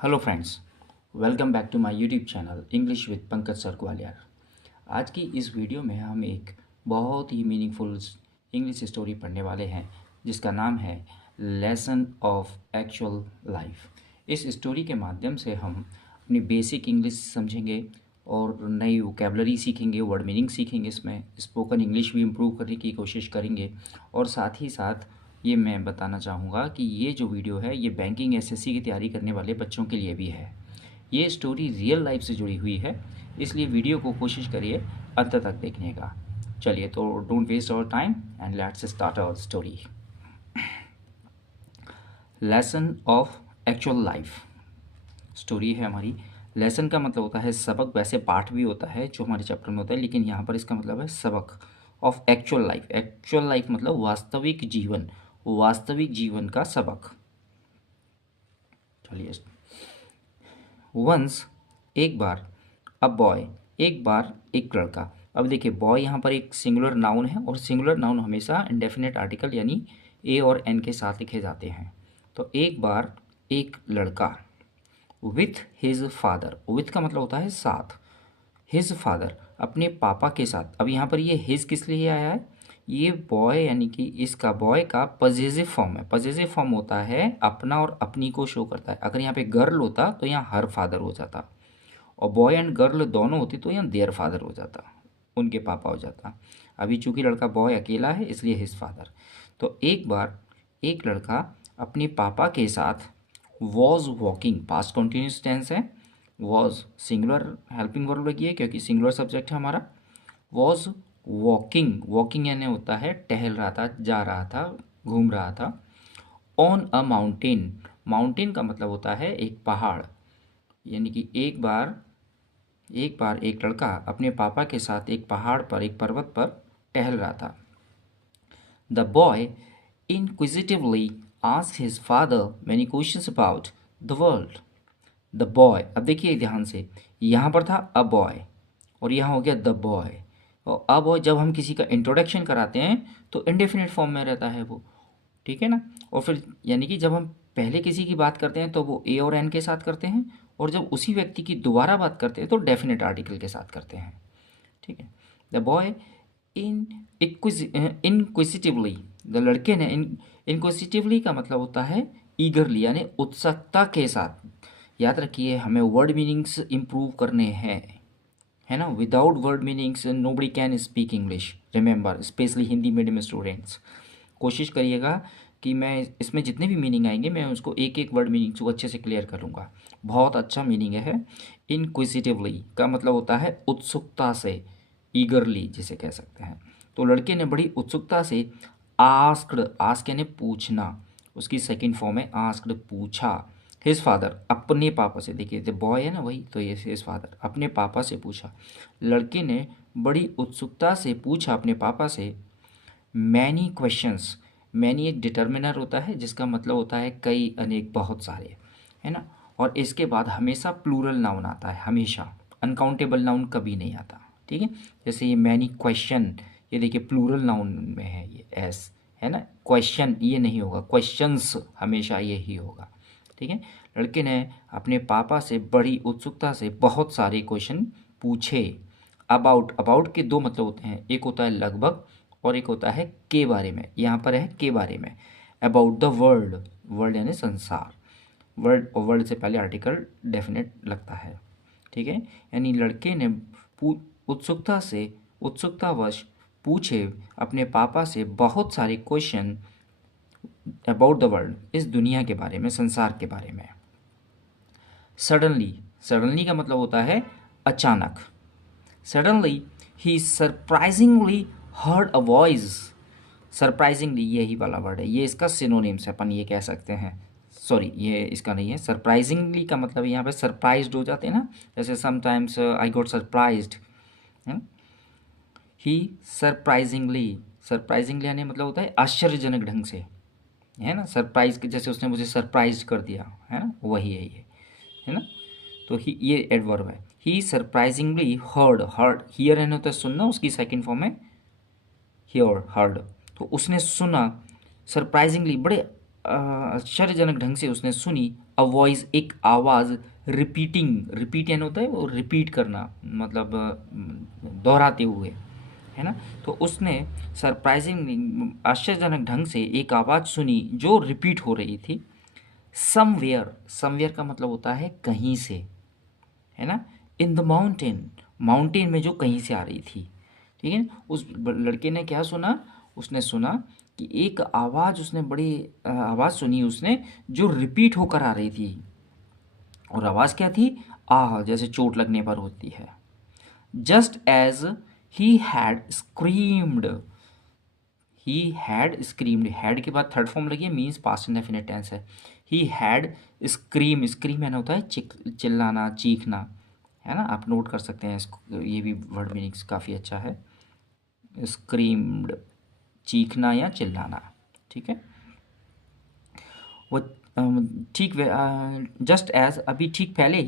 Hello friends, welcome back to my YouTube channel English with Pankaj sir Gwalior. आज की इस video में हम एक बहुत ही मीनिंगफुल इंग्लिश स्टोरी पढ़ने वाले हैं जिसका नाम है लेसन ऑफ एक्चुअल लाइफ। इस स्टोरी के माध्यम से हम अपनी बेसिक इंग्लिश समझेंगे और नई वोकेबलरी सीखेंगे, वर्ड मीनिंग सीखेंगे, इसमें स्पोकन इंग्लिश भी इम्प्रूव करने की कोशिश करेंगे। और साथ ही साथ ये मैं बताना चाहूँगा कि ये जो वीडियो है ये बैंकिंग एसएससी की तैयारी करने वाले बच्चों के लिए भी है। ये स्टोरी रियल लाइफ से जुड़ी हुई है, इसलिए वीडियो को कोशिश करिए अंत तक देखने का। चलिए तो don't waste our time and let's start our story. Lesson of actual life story है हमारी। लेसन का मतलब होता है सबक, वैसे पाठ भी होता है जो हमारे चैप्टर में होता है, लेकिन यहाँ पर इसका मतलब है सबक। Of actual life, actual life मतलब वास्तविक जीवन, वास्तविक जीवन का सबक। चलिए। वंस एक बार, अ बॉय एक बार एक लड़का। अब देखिए बॉय यहाँ पर एक सिंगुलर नाउन है और सिंगुलर नाउन हमेशा इंडेफिनेट आर्टिकल यानी ए और एन के साथ लिखे जाते हैं। तो एक बार एक लड़का विथ हिज फादर, विथ का मतलब होता है साथ, हिज फादर अपने पापा के साथ। अब यहाँ पर ये हिज किस लिए आया है? ये बॉय यानी कि इसका बॉय का पजेसिव फॉर्म है। पजेसिव फॉर्म होता है अपना और अपनी को शो करता है। अगर यहाँ पे गर्ल होता तो यहाँ हर फादर हो जाता, और बॉय एंड गर्ल दोनों होती तो यहाँ देयर फादर हो जाता, उनके पापा हो जाता। अभी चूंकि लड़का बॉय अकेला है इसलिए हिज फादर। तो एक बार एक लड़का अपने पापा के साथ was walking, past continuous tense है, वॉज सिंगुलर हेल्पिंग वर्ब लगी है क्योंकि सिंगुलर सब्जेक्ट है हमारा। वॉज वॉकिंग, वॉकिंग यानी होता है टहल रहा था, जा रहा था, घूम रहा था। ऑन अ माउंटेन, माउंटेन का मतलब होता है एक पहाड़, यानी कि एक बार एक लड़का अपने पापा के साथ एक पहाड़ पर, एक पर्वत पर टहल रहा था। The boy inquisitively asked his father many questions about the world. The boy, अब देखिए ध्यान से, यहाँ पर था अ बॉय और यहाँ हो गया द बॉय। और अ बॉय जब हम किसी का इंट्रोडक्शन कराते हैं तो इंडेफिनिट फॉर्म में रहता है वो, ठीक है ना। और फिर यानी कि जब हम पहले किसी की बात करते हैं तो वो ए और एन के साथ करते हैं, और जब उसी व्यक्ति की दोबारा बात करते हैं तो डेफिनेट आर्टिकल के साथ करते हैं, ठीक है। द बॉय इन इनक्विजिटिवली, द लड़के ने इनक्विजिटिवली का मतलब होता है ईगरली यानी उत्सुकता के साथ। याद रखिए हमें वर्ड मीनिंग्स इम्प्रूव करने हैं, है ना। Without word meanings nobody can speak English, remember, specially Hindi medium students. कोशिश करिएगा कि मैं इसमें जितने भी मीनिंग आएंगे मैं उसको एक एक वर्ड मीनिंग को अच्छे से क्लियर करूँगा। बहुत अच्छा मीनिंग है। इनक्विजिटिवली का मतलब होता है उत्सुकता से, ईगरली जिसे कह सकते हैं। तो लड़के ने बड़ी उत्सुकता से आस्क्ड, आस्क यानी पूछना, उसकी सेकंड फॉर्म है आस्क्ड, पूछा। हिज फादर अपने पापा से, देखिए जो बॉय है ना वही तो ये हिज फादर अपने पापा से पूछा। लड़के ने बड़ी उत्सुकता से पूछा अपने पापा से मैनी क्वेश्चंस। मैनी एक डिटर्मिनर होता है जिसका मतलब होता है कई, अनेक, बहुत सारे, है ना। और इसके बाद हमेशा प्लूरल नाउन आता है, हमेशा, अनकाउंटेबल नाउन कभी नहीं आता, ठीक है। जैसे ये मैनी क्वेश्चन, ये देखिए प्लूरल नाउन में है ये एस, है ना। क्वेश्चन ये नहीं होगा, क्वेश्चंस हमेशा यही होगा, ठीक है। लड़के ने अपने पापा से बड़ी उत्सुकता से बहुत सारे क्वेश्चन पूछे। अबाउट, अबाउट के दो मतलब होते हैं, एक होता है लगभग और एक होता है के बारे में। यहाँ पर है के बारे में। अबाउट द वर्ल्ड, वर्ल्ड यानी संसार, वर्ल्ड और वर्ल्ड से पहले आर्टिकल डेफिनेट लगता है, ठीक है। यानी लड़के ने उत्सुकता से, उत्सुकतावश पूछे अपने पापा से बहुत सारे क्वेश्चन अबाउट द वर्ल्ड, इस दुनिया के बारे में, संसार के बारे में। सडनली, सडनली का मतलब होता है अचानक। Suddenly he surprisingly heard a voice. Surprisingly यही वाला वर्ड है, ये इसका सिनोनिम्स है, अपन ये कह सकते हैं। सॉरी ये इसका नहीं है। सरप्राइजिंगली का मतलब यहाँ पे सरप्राइज्ड हो जाते हैं ना, जैसे sometimes I got surprised. He surprisingly, surprisingly यानी मतलब होता है आश्चर्यजनक ढंग से, है ना। सरप्राइज के जैसे उसने मुझे सरप्राइज कर दिया, है ना, वही है ये, है ना। तो ही ये एडवर्ब है। He surprisingly heard, heard hear एन होता है सुनना, उसकी सेकंड फॉर्म है हियर, हर्ड। तो उसने सुना, सरप्राइजिंगली बड़े आश्चर्यजनक ढंग से उसने सुनी अ वॉइस, एक आवाज़, रिपीट यानी होता है वो रिपीट करना, मतलब दोहराते हुए, है ना। तो उसने सरप्राइजिंग आश्चर्यजनक ढंग से एक आवाज़ सुनी जो रिपीट हो रही थी। समवेयर का मतलब होता है कहीं से, है ना। इन द माउंटेन में जो कहीं से आ रही थी, ठीक है। उस लड़के ने क्या सुना, उसने सुना कि एक आवाज़, उसने बड़ी आवाज़ सुनी उसने जो रिपीट होकर आ रही थी। और आवाज़ क्या थी, आह, जैसे चोट लगने पर होती है। Just as he had screamed, had के बाद थर्ड फॉर्म लगी है, मीन्स पास्ट इंडेफिनिट टेंस है। ही हैड स्क्रीम यानी होता है चिल्लाना, चीखना, है ना। आप नोट कर सकते हैं इसको, ये भी वर्ड मीनिंग्स काफ़ी अच्छा है। स्क्रीम्ड, चीखना या चिल्लाना, ठीक है। वो ठीक, जस्ट एज, अभी ठीक पहले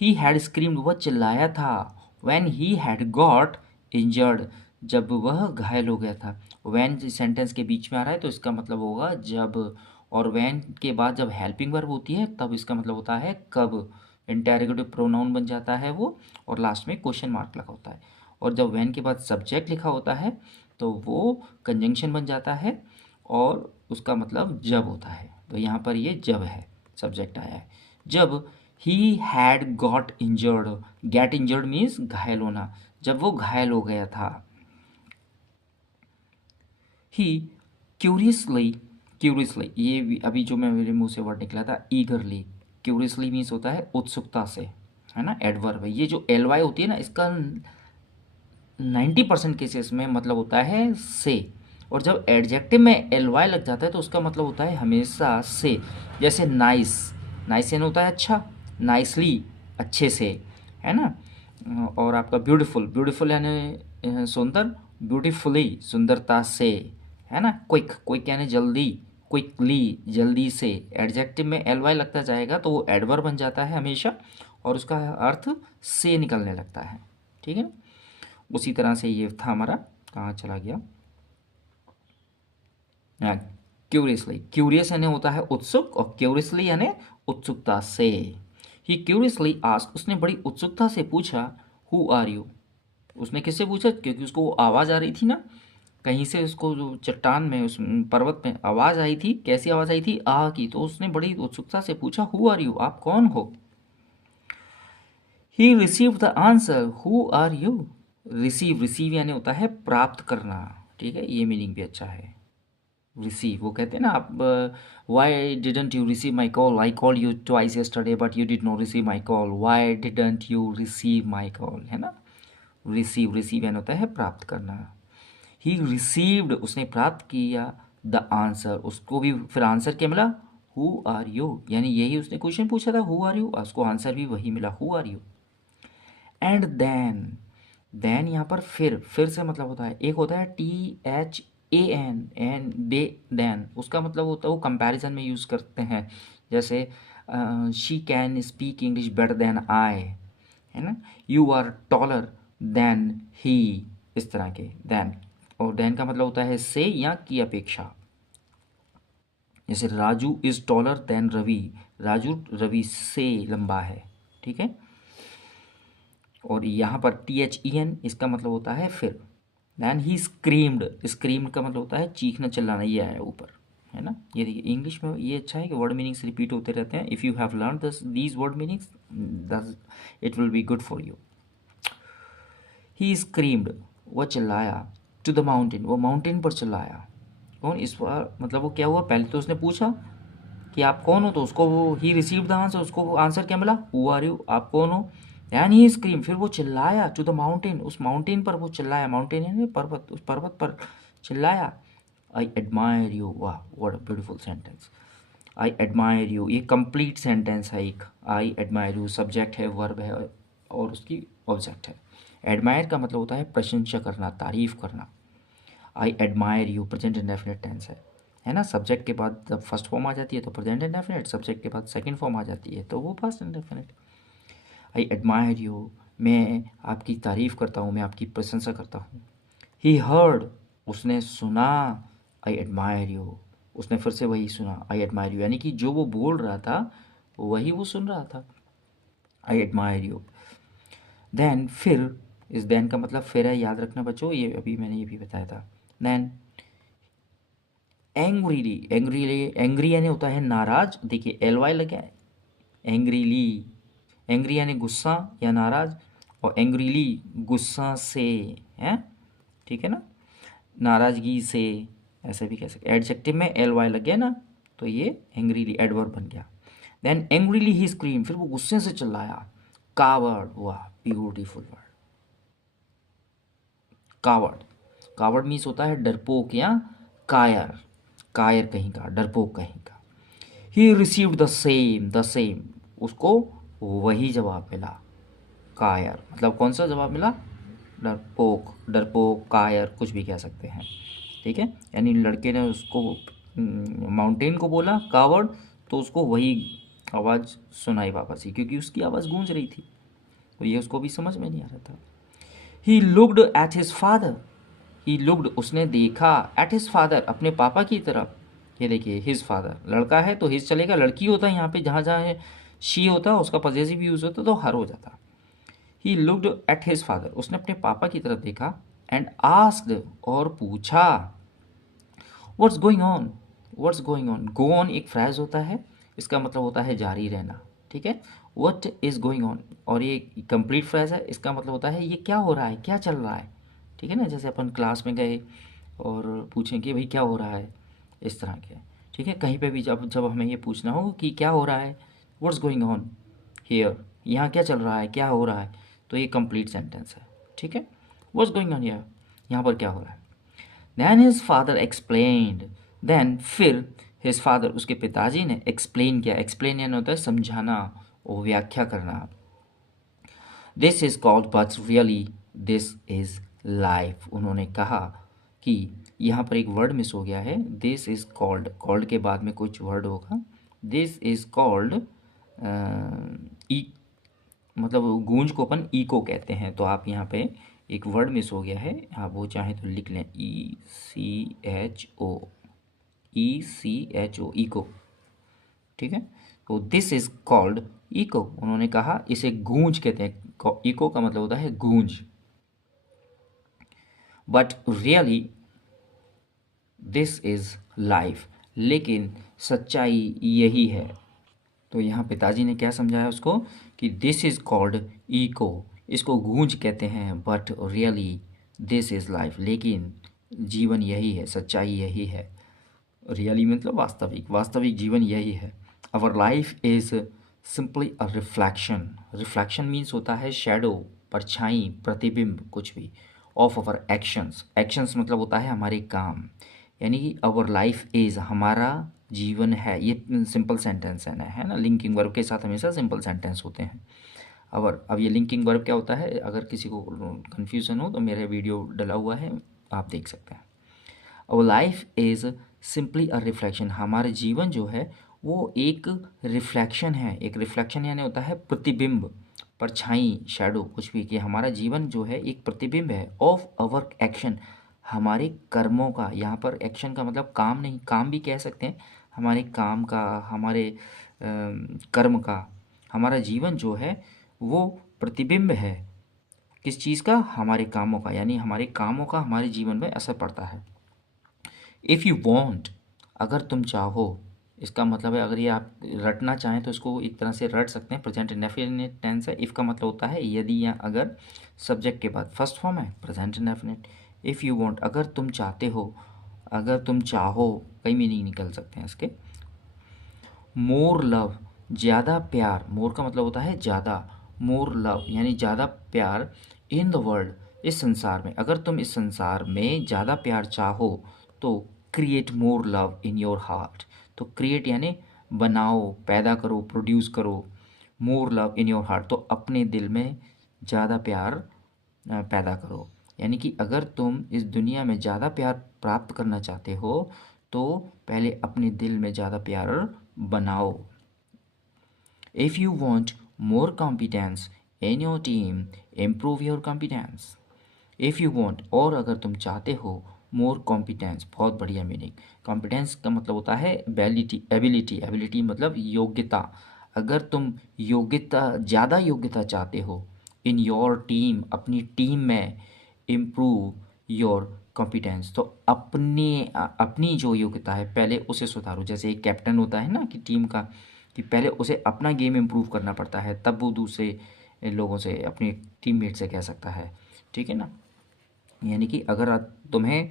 ही हैड स्क्रीम्ड, वह चिल्लाया था। When he had got injured, जब वह घायल हो गया था। व्हेन सेंटेंस के बीच में आ रहा है तो इसका मतलब होगा जब, और व्हेन के बाद जब हेल्पिंग वर्ब होती है तब इसका मतलब होता है कब। इंटेरोगेटिव प्रोनाउन बन जाता है वो, और लास्ट में क्वेश्चन मार्क लगा होता है। और जब व्हेन के बाद सब्जेक्ट लिखा होता है तो वो कंजंक्शन बन जाता है और उसका मतलब जब होता है। तो यहाँ पर ये जब है, सब्जेक्ट आया है। जब he had got injured, get injured means घायल होना, जब वो घायल हो गया था। ही क्यूरियसली ये अभी जो मैं मेरे मुंह से वर्ड निकला था, ईगरली, क्यूरियसली मीन्स होता है उत्सुकता से, है ना, एडवर्ब है। ये जो एल वाई होती है ना, इसका 90% केसेस में मतलब होता है से। और जब एडजेक्टिव में एल वाई लग जाता है तो उसका मतलब होता है हमेशा से। जैसे नाइस, नाइस यानी होता है अच्छा, नाइसली अच्छे से, है ना। और आपका ब्यूटीफुल यानी सुंदर, ब्यूटीफुली सुंदरता से, है ना। क्विक यानी जल्दी, क्विकली जल्दी से। एडजेक्टिव में एल वाई लगता जाएगा तो वो एडवर्ब बन जाता है हमेशा, और उसका अर्थ से निकलने लगता है, ठीक है ना। उसी तरह से ये था हमारा, कहाँ चला गया, क्यूरियसली, क्यूरियस यानी होता है उत्सुक, और क्यूरियसली यानी उत्सुकता से। ही क्यूरियसली आस्क, उसने बड़ी उत्सुकता से पूछा, हु आर यू, उसने किससे पूछा, क्योंकि उसको वो आवाज़ आ रही थी ना कहीं से, उसको जो चट्टान में, उस पर्वत में आवाज़ आई थी। कैसी आवाज़ आई थी, आ की। तो उसने बड़ी उत्सुकता से पूछा, हु आर यू, आप कौन हो। He receive the answer, who are you. Receive यानी होता है प्राप्त करना, ठीक है, ये मीनिंग भी अच्छा है। रिसीव, वो कहते हैं ना आप, Y didn't you receive my call, I call you twice yesterday but you did not receive my call, Y didn't you receive my call, है ना। रिसीव यानी होता है प्राप्त करना। ही रिसीव्ड, उसने प्राप्त किया, द आंसर, उसको भी फिर आंसर क्या मिला, हु आर यू, यानी यही उसने क्वेश्चन पूछा था, हु आर यू, उसको आंसर भी वही मिला, who are you. And then यहाँ पर फिर से मतलब होता है, एक होता है THAN, एन दे, देन उसका मतलब होता है वो कंपैरिजन में यूज़ करते हैं। जैसे she can speak English better than I, है ना। You are taller than he, इस तरह के देन। और देन का मतलब होता है से या की अपेक्षा। जैसे Raju is taller than Ravi, Raju Ravi से लंबा है, ठीक है। और यहाँ पर THEN, इसका मतलब होता है फिर। दैन ही स्क्रीम्ड का मतलब होता है चीखना चिल्लाना, ये आया ऊपर, है ना। ये देखिए इंग्लिश में ये अच्छा है कि वर्ड मीनिंग्स रिपीट होते रहते हैं। If you have learn these word meanings, it will be good for you. He screamed, वह चिल्लाया, टू द माउंटेन, वो माउंटेन पर चिल्लाया। कौन, इस बार मतलब वो क्या हुआ, पहले तो उसने पूछा कि आप कौन हो, तो उसको वो ही रिसीव द आंसर, उसको वो आंसर क्या मिला, हु आर यू, आप कौन हो। दैन ही स्क्रीम, फिर वो चिल्लाया, टू द माउंटेन, उस माउंटेन पर वो चिल्लाया, माउंटेन है पर्वत, उस पर्वत पर चिल्लाया। आई एडमायर यू, वाह what a beautiful sentence. I admire you, ये कंप्लीट सेंटेंस है एक। आई एडमायर यू सब्जेक्ट है, वर्ब है, और उसकी ऑब्जेक्ट है। एडमायर का मतलब होता है प्रशंसा करना, तारीफ करना। I admire you present indefinite tense है ना। सब्जेक्ट के बाद जब फर्स्ट फॉर्म आ जाती है तो प्रेजेंट इंडेफिनिट, सब्जेक्ट के बाद सेकंड फॉर्म आ जाती है तो वो past indefinite. I admire you, मैं आपकी तारीफ़ करता हूँ, मैं आपकी प्रशंसा करता हूँ। ही हर्ड, उसने सुना, आई एडमायर यू, उसने फिर से वही सुना, आई एडमायर यू, यानी कि जो वो बोल रहा था वही वो सुन रहा था, आई एडमायर यू। देन फिर, इस देन का मतलब फिर है, याद रखना बच्चों, ये अभी मैंने ये भी बताया था। देन एंग्रीली, एंग्रीली, एंग्री यानी होता है नाराज, देखिए एल वाई लगे है, एंग्रीली, एंग्री यानी गुस्सा या नाराज, और एंग्रीली गुस्सा से, है, ठीक है ना, नाराजगी से, ऐसे भी कह सकते। एडजेक्टिव में एल वाई लग गया ना, तो ये एंग्रीली एडवर्ब बन गया। देन एंग्रीली ही स्क्रीम, फिर वो गुस्से से चिल्लाया, कावर्ड, वाह beautiful word, coward, coward means होता है डरपोक या कायर, कायर कहीं का, डरपोक कहीं का। ही रिसीव्ड द सेम, उसको वही जवाब मिला, कायर मतलब कौन सा जवाब मिला, डरपोक, डरपोक, कायर कुछ भी कह सकते हैं, ठीक है। यानी लड़के ने उसको माउंटेन को बोला कावर्ड, तो उसको वही आवाज़ सुनाई वापस ही, क्योंकि उसकी आवाज़ गूंज रही थी, तो ये उसको भी समझ में नहीं आ रहा था। He looked at his father, he looked उसने देखा, एट हिज फादर अपने पापा की तरफ, ये देखिए हिज फादर, लड़का है तो हिज चलेगा, लड़की होता है यहाँ पे, जहाँ जहाँ है शी होता है उसका पॉजेसिव यूज होता तो हर हो जाता। He looked at his father, उसने अपने पापा की तरफ देखा, एंड आस्क्ड और पूछा, what's going on, what's going on, go on एक फ्रेज होता है, इसका मतलब होता है जारी रहना, ठीक है। व्हाट इज गोइंग ऑन, और ये कंप्लीट फ्रेज है, इसका मतलब होता है ये क्या हो रहा है, क्या चल रहा है, ठीक है ना। जैसे अपन क्लास में गए और पूछें कि भाई क्या हो रहा है, इस तरह के, ठीक है। कहीं पे भी जब जब हमें ये पूछना हो कि क्या हो रहा है, व्हाट्स गोइंग ऑन हियर, यहाँ क्या चल रहा है, क्या हो रहा है, तो ये कंप्लीट सेंटेंस है, ठीक है। व्हाट्स गोइंग ऑन हियर, यहाँ पर क्या हो रहा है। Then his father explained, then फिर हिज फादर उसके पिताजी ने एक्सप्लेन किया, एक्सप्लेन यानी होता है समझाना और व्याख्या करना। This is called but really this is life, उन्होंने कहा कि यहाँ पर एक वर्ड मिस हो गया है, दिस इज़ कॉल्ड, कॉल्ड के बाद में कुछ वर्ड होगा, दिस इज़ कॉल्ड ई, मतलब गूंज को अपन इको कहते हैं, तो आप यहाँ पे एक वर्ड मिस हो गया है, आप वो चाहें तो लिख लें, ई सी एच ओ, ई सी एच ओ, इको, ठीक है। तो दिस इज कॉल्ड इको, उन्होंने कहा इसे गूंज कहते हैं, इको का मतलब होता है गूंज, but really this is life, लेकिन सच्चाई यही है। तो यहाँ पिताजी ने क्या समझाया उसको कि दिस इज कॉल्ड इको, इसको गूंज कहते हैं, but really this is life, लेकिन जीवन यही है, सच्चाई यही है। रियली मतलब वास्तविक, वास्तविक जीवन यही है। Our life is simply a reflection, reflection means होता है शेडो, परछाई, प्रतिबिंब कुछ भी, ऑफ आवर एक्शंस, एक्शंस मतलब होता है हमारे काम, यानी कि आवर लाइफ इज, हमारा जीवन है, ये सिंपल सेंटेंस है ना, लिंकिंग वर्ब के साथ हमेशा सिंपल सेंटेंस होते हैं। अब ये लिंकिंग वर्ब क्या होता है, अगर किसी को कन्फ्यूज़न हो तो मेरे वीडियो डला हुआ है, आप देख सकते हैं। और life is simply a reflection, हमारा जीवन जो है वो एक रिफ्लेक्शन है, एक रिफ्लेक्शन यानी होता है प्रतिबिंब, परछाई, शैडो कुछ भी, कि हमारा जीवन जो है एक प्रतिबिंब है ऑफ अवर एक्शन, हमारे कर्मों का, यहाँ पर एक्शन का मतलब काम नहीं, काम भी कह सकते हैं, हमारे काम का, हमारे कर्म का, हमारा जीवन जो है वो प्रतिबिंब है किस चीज़ का, हमारे कामों का, यानी हमारे कामों का हमारे जीवन में असर पड़ता है। इफ़ यू वॉन्ट, अगर तुम चाहो, इसका मतलब है अगर ये आप रटना चाहें तो इसको एक तरह से रट सकते हैं, प्रेजेंट इंडेफिनिट टेंस है, इफ़ का मतलब होता है यदि या अगर, सब्जेक्ट के बाद फर्स्ट फॉर्म है present indefinite. If you want अगर तुम चाहते हो, अगर तुम चाहो, कई मीनिंग निकल सकते हैं इसके। मोर लव, ज़्यादा प्यार, मोर का मतलब होता है ज़्यादा, मोर लव यानी ज़्यादा प्यार, इन द वर्ल्ड इस संसार में, अगर तुम इस संसार में ज़्यादा प्यार चाहो तो create more love in your heart, तो क्रिएट यानी बनाओ, पैदा करो, प्रोड्यूस करो, more love in your heart, तो अपने दिल में ज़्यादा प्यार पैदा करो, यानी कि अगर तुम इस दुनिया में ज़्यादा प्यार प्राप्त करना चाहते हो तो पहले अपने दिल में ज़्यादा प्यार बनाओ। If you want more competence in your team, improve your competence. If you want, और अगर तुम चाहते हो मोर कॉम्पिटेंस, बहुत बढ़िया मीनिंग। कॉम्पिटेंस का मतलब होता है एबिलिटी, एबिलिटी, एबिलिटी मतलब योग्यता। अगर तुम योग्यता, ज़्यादा योग्यता चाहते हो इन योर टीम, अपनी टीम में इम्प्रूव योर कॉम्पिटेंस, तो अपनी जो योग्यता है पहले उसे सुधारो। जैसे एक कैप्टन होता है ना कि टीम का, कि पहले उसे अपना गेम इम्प्रूव करना पड़ता है, तब वो दूसरे लोगों से, अपने टीममेट से कह सकता है। ठीक है ना। यानी कि अगर तुम्हें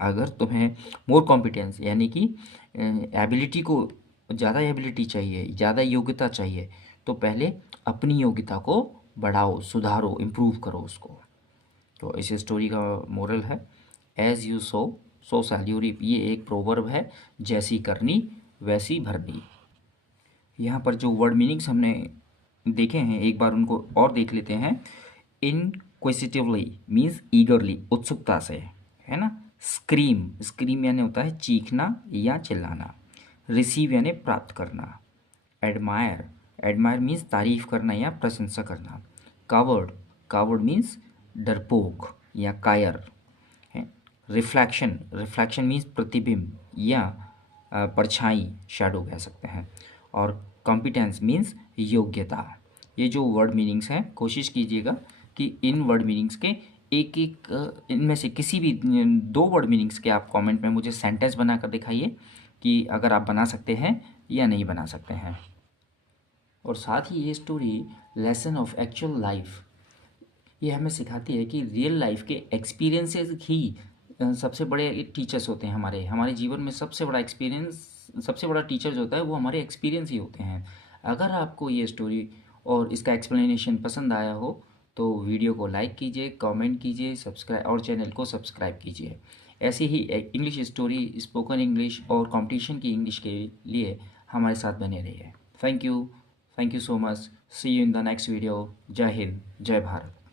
अगर तुम्हें मोर कॉम्पिटेंस यानी कि एबिलिटी को, ज़्यादा एबिलिटी चाहिए, ज़्यादा योग्यता चाहिए, तो पहले अपनी योग्यता को बढ़ाओ, सुधारो, इम्प्रूव करो उसको। तो इस स्टोरी का मोरल है as you sow so shall you reap. ये एक प्रोवर्ब है, जैसी करनी वैसी भरनी। यहाँ पर जो वर्ड मीनिंग्स हमने देखे हैं, एक बार उनको और देख लेते हैं। इनक्विसिटिवली मीन्स ईगरली, उत्सुकता से, है ना। स्क्रीम, स्क्रीम यानी होता है चीखना या चिल्लाना। रिसीव यानी प्राप्त करना। एडमायर, एडमायर मीन्स तारीफ करना या प्रशंसा करना। कावर्ड, कावर्ड मीन्स डरपोक या कायर है। रिफ्लेक्शन, रिफ्लेक्शन मीन्स प्रतिबिंब या परछाई, शैडो कह सकते हैं। और कॉम्पिटेंस मीन्स योग्यता। ये जो वर्ड मीनिंग्स हैं, कोशिश कीजिएगा कि इन वर्ड मीनिंग्स के एक एक इनमें से किसी भी दो वर्ड मीनिंग्स के आप कमेंट में मुझे सेंटेंस बनाकर दिखाइए कि अगर आप बना सकते हैं या नहीं बना सकते हैं। और साथ ही ये story lesson of actual life, ये हमें सिखाती है कि रियल लाइफ के एक्सपीरियंसेस ही सबसे बड़े टीचर्स होते हैं। हमारे जीवन में सबसे बड़ा एक्सपीरियंस, सबसे बड़ा टीचर जो होता है वो हमारे एक्सपीरियंस ही होते हैं। अगर आपको ये स्टोरी और इसका एक्सप्लेनेशन पसंद आया हो तो वीडियो को लाइक कीजिए, कमेंट कीजिए, सब्सक्राइब और चैनल को सब्सक्राइब कीजिए। ऐसी ही इंग्लिश स्टोरी, स्पोकन इंग्लिश और कंपटीशन की इंग्लिश के लिए हमारे साथ बने रहिए। Thank you so much. See you in the next video. जय हिंद, जय भारत।